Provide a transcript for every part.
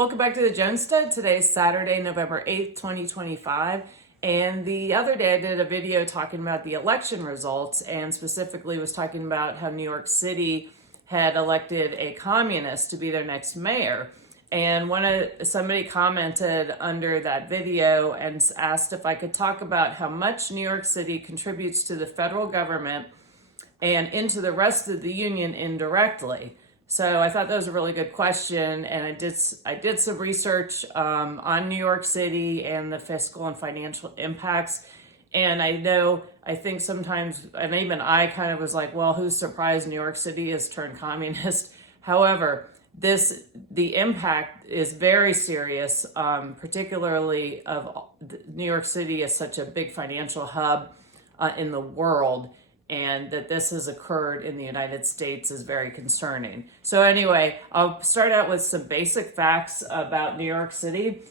Welcome back to the Jonestead. Today is Saturday, November 8th, 2025. And the other day I did a video talking about the election results and specifically was talking about how New York City had elected a communist to be their next mayor. And somebody commented under that video and asked if I could talk about how much New York City contributes to the federal government and into the rest of the union indirectly. So I thought that was a really good question, and I did some research on New York City and the fiscal and financial impacts. And I think sometimes, and even I kind of was like, well, who's surprised New York City has turned communist? However, the impact is very serious, particularly of New York City as such a big financial hub in the world. And that this has occurred in the United States is very concerning. So anyway, I'll start out with some basic facts about New York City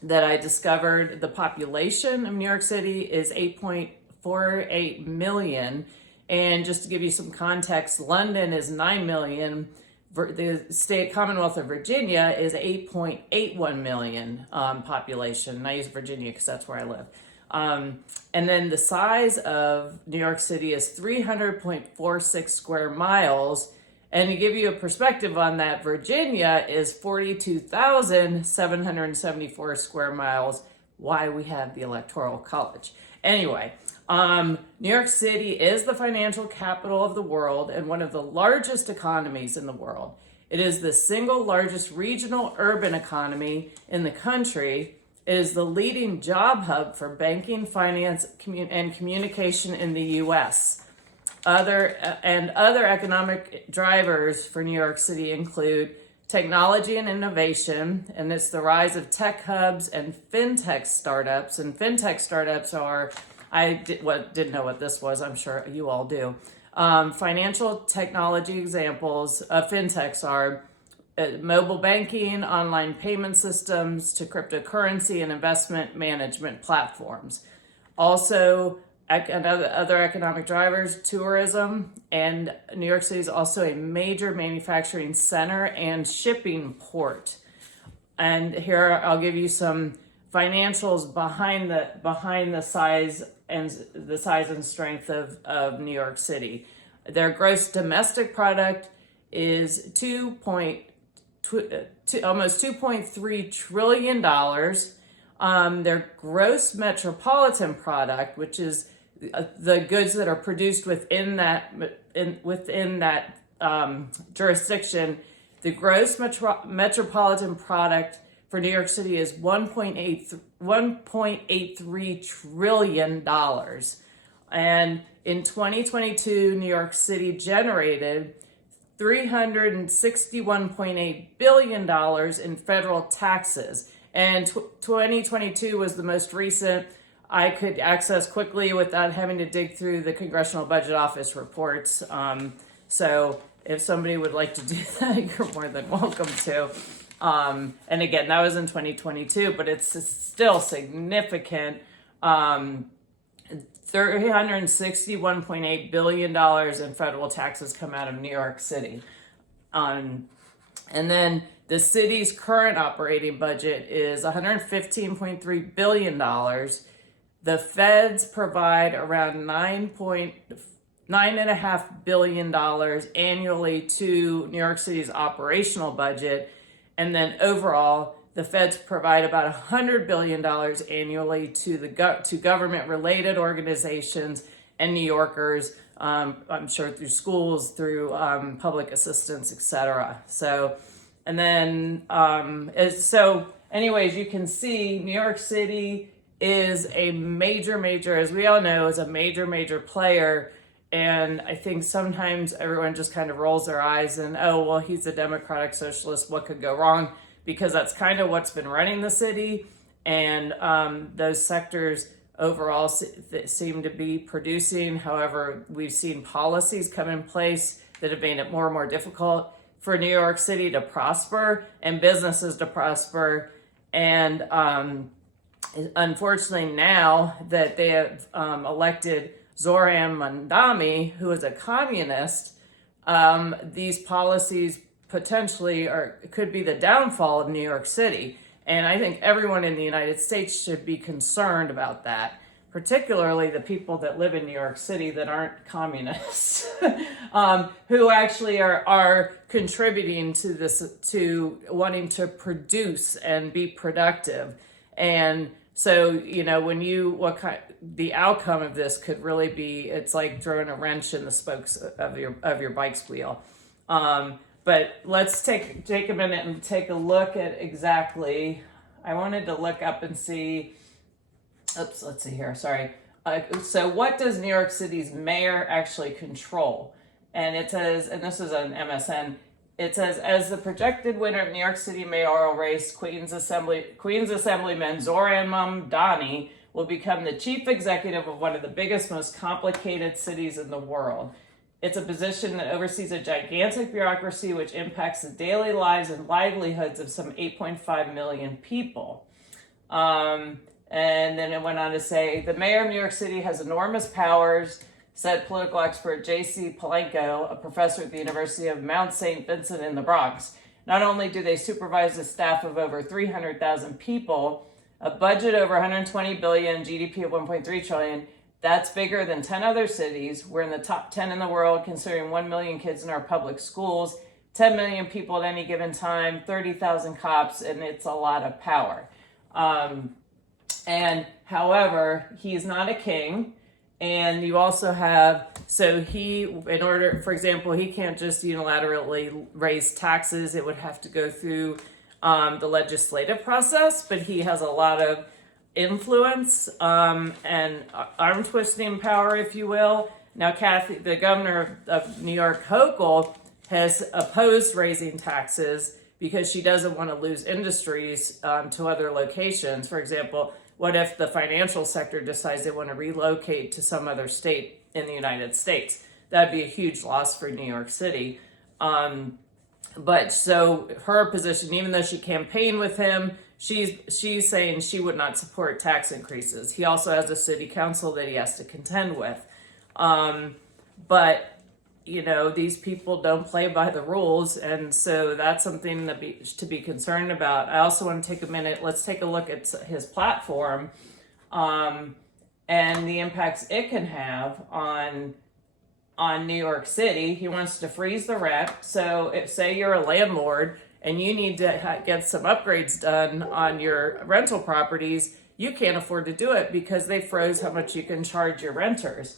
that I discovered. The population of New York City is 8.48 million. And just to give you some context, London is 9 million. The state Commonwealth of Virginia is 8.81 million population. And I use Virginia because that's where I live. And then the size of New York City is 300.46 square miles. And to give you a perspective on that, Virginia is 42,774 square miles. Why we have the Electoral College. Anyway, New York City is the financial capital of the world and one of the largest economies in the world. It is the single largest regional urban economy in the country. It is the leading job hub for banking, finance, and communication in the U.S. Other economic drivers for New York City include technology and innovation, and it's the rise of tech hubs and fintech startups. And fintech startups are, didn't know what this was, I'm sure you all do. Financial technology examples of fintechs are mobile banking, online payment systems, to cryptocurrency and investment management platforms. Also, other economic drivers, tourism, and New York City is also a major manufacturing center and shipping port. And here I'll give you some financials behind the size and strength of New York City. Their gross domestic product is almost $2.3 trillion. Their gross metropolitan product, which is the goods that are produced within that jurisdiction, the gross metropolitan product for New York City is $1.83 trillion. And in 2022, New York City generated $361.8 billion in federal taxes. And 2022 was the most recent I could access quickly without having to dig through the Congressional Budget Office reports. So if somebody would like to do that, you're more than welcome to. And again, that was in 2022, but it's still significant. $361.8 billion in federal taxes come out of New York City. And then the city's current operating budget is $115.3 billion. The feds provide around $9.5 billion annually to New York City's operational budget. And then overall, the feds provide about $100 billion annually to government-related organizations and New Yorkers, I'm sure through schools, through public assistance, etc. Anyways, you can see New York City is a major, as we all know, is a major player. And I think sometimes everyone just kind of rolls their eyes and, oh, well, he's a democratic socialist. What could go wrong? Because that's kind of what's been running the city. And those sectors overall seem to be producing. However, we've seen policies come in place that have made it more and more difficult for New York City to prosper and businesses to prosper. And unfortunately, now that they have elected Zoran Mandami, who is a communist, these policies potentially, or it could be the downfall of New York City. And I think everyone in the United States should be concerned about that, particularly the people that live in New York City that aren't communists, who actually are contributing to this, to wanting to produce and be productive. And so, when the outcome of this could really be, it's like throwing a wrench in the spokes of your bike's wheel. But let's take a minute and take a look at exactly, I wanted to look up and see, let's see here, sorry. So what does New York City's mayor actually control? And it says, and this is on MSN, it says, as the projected winner of New York City mayoral race, Queens Assemblyman Zoran Mamdani will become the chief executive of one of the biggest, most complicated cities in the world. It's a position that oversees a gigantic bureaucracy which impacts the daily lives and livelihoods of some 8.5 million people. And then it went on to say, the mayor of New York City has enormous powers, said political expert J.C. Palenko, a professor at the University of Mount St. Vincent in the Bronx. Not only do they supervise a staff of over 300,000 people, a budget over 120 billion, GDP of 1.3 trillion, that's bigger than 10 other cities. We're in the top 10 in the world, considering 1 million kids in our public schools, 10 million people at any given time, 30,000 cops, and it's a lot of power. And however, he's not a king. And you also have, so in order, for example, he can't just unilaterally raise taxes. It would have to go through the legislative process, but he has a lot of influence and arm twisting power, if you will. Now, Kathy, the governor of New York, Hochul, has opposed raising taxes because she doesn't want to lose industries to other locations. For example, what if the financial sector decides they want to relocate to some other state in the United States? That'd be a huge loss for New York City. But so her position, even though she campaigned with him, she's saying she would not support tax increases. He also has a city council that he has to contend with. But these people don't play by the rules, and so that's something to be concerned about. I also want to take a minute. Let's take a look at his platform and the impacts it can have on New York City. He wants to freeze the rent. So say you're a landlord and you need to get some upgrades done on your rental properties, you can't afford to do it because they froze how much you can charge your renters.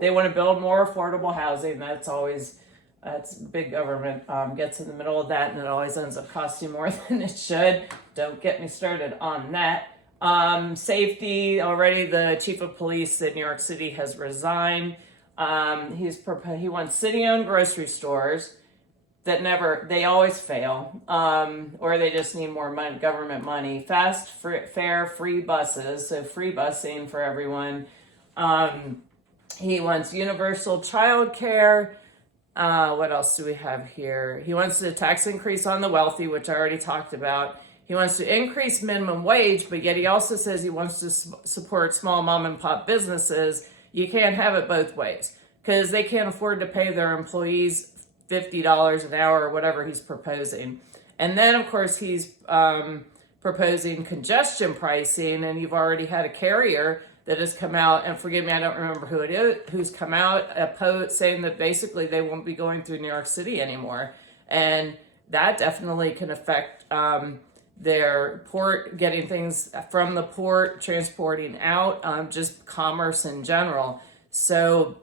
They want to build more affordable housing. That's big government gets in the middle of that, and it always ends up costing more than it should. Don't get me started on that. Safety, already the chief of police in New York City has resigned. He wants city-owned grocery stores they always fail, or they just need more money, government money. Fast, fare, free buses, so free busing for everyone. He wants universal child care. What else do we have here? He wants a tax increase on the wealthy, which I already talked about. He wants to increase minimum wage, but yet he also says he wants to support small mom and pop businesses. You can't have it both ways because they can't afford to pay their employees $50 an hour or whatever he's proposing. And then, of course, he's proposing congestion pricing, and you've already had a carrier that has come out, and forgive me, I don't remember who it is, who's come out saying that basically they won't be going through New York City anymore. And that definitely can affect their port, getting things from the port, transporting out, just commerce in general. So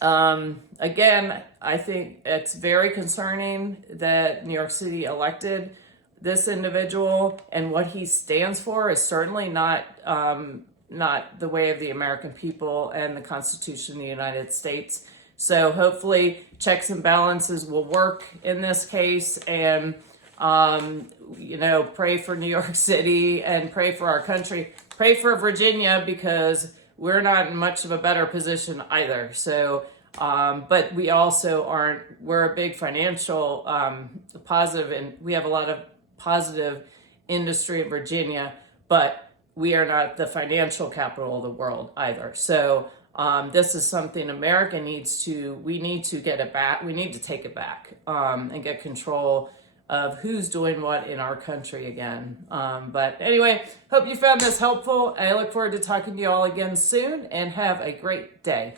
again, I think it's very concerning that New York City elected this individual, and what he stands for is certainly not the way of the American people and the Constitution of the United States. So hopefully checks and balances will work in this case, and pray for New York City and pray for our country. Pray for Virginia because we're not in much of a better position either. So, but we also we're a big financial positive, and we have a lot of positive industry in Virginia, but we are not the financial capital of the world either. So This is something America needs to, we need to get it back. We need to take it back and get control of who's doing what in our country again. But anyway, hope you found this helpful. I look forward to talking to you all again soon, and have a great day.